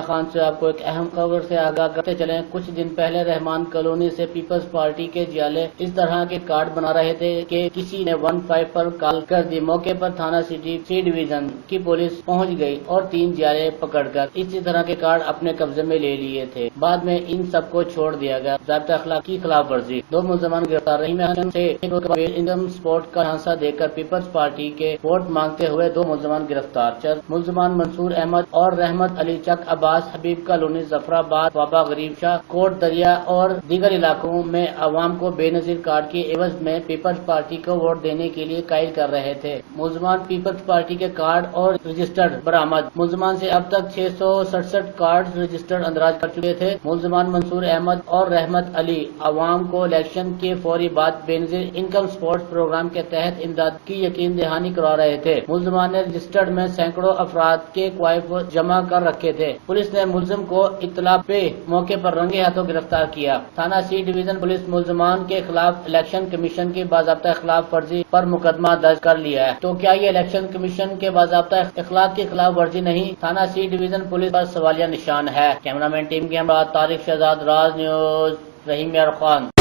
میاں خان سے آپ کو ایک اہم خبر سے آگاہ کرتے چلیں۔ کچھ دن پہلے رحمان کالونی سے پیپلز پارٹی کے جیالے اس طرح کے کارڈ بنا رہے تھے کہ کسی نے 15 پر کال کر دی۔ موقع پر تھانہ سٹی سی ڈویژن کی پولیس پہنچ گئی اور 3 جیالے پکڑ کر اسی طرح کے کارڈ اپنے قبضے میں لے لیے تھے۔ بعد میں ان سب کو چھوڑ دیا گیا۔ ضابطہ اخلاق کی خلاف ورزی، 2 ملزمان گرفتار۔ رحیم حسن سے انکم سپورٹ کا جھانسا دے کر پیپلز پارٹی کے ووٹ مانگتے ہوئے 2 ملزمان گرفتار۔ ملزمان منصور احمد اور رحمت علی چک عباس حبیب کالونی ظفرآباد بابا غریب شاہ کوٹ دریا اور دیگر علاقوں میں عوام کو بے نظیر کارڈ کے عوض میں پیپلز پارٹی کو ووٹ دینے کے لیے قائل کر رہے تھے۔ ملزمان پیپلز پارٹی کے کارڈ اور رجسٹرڈ برآمد۔ ملزمان سے اب تک 667 کارڈ رجسٹرڈ اندراج کر چکے تھے۔ ملزمان منصور احمد اور رحمت علی عوام کو الیکشن کے فوری بعد بے نظیر انکم سپورٹ پروگرام کے تحت امداد کی یقین دہانی کروا رہے تھے۔ ملزمان نے رجسٹرڈ میں سینکڑوں افراد کے کوائف جمع کر رکھے تھے۔ پولیس نے ملزم کو اطلاع پہ موقع پر رنگے ہاتھوں گرفتار کیا۔ تھانہ سی ڈویژن پولیس ملزمان کے خلاف الیکشن کمیشن کی باضابطہ خلاف ورزی پر مقدمہ درج کر لیا ہے۔ تو کیا یہ الیکشن کمیشن کے باضابطہ اخلاق کی خلاف ورزی نہیں؟ تھانہ سی ڈویژن پولیس پر سوالیہ نشان ہے۔ کیمرہ مین ٹیم کے ہمراہ طارق شہزاد، راز نیوز، رحیم یار خان۔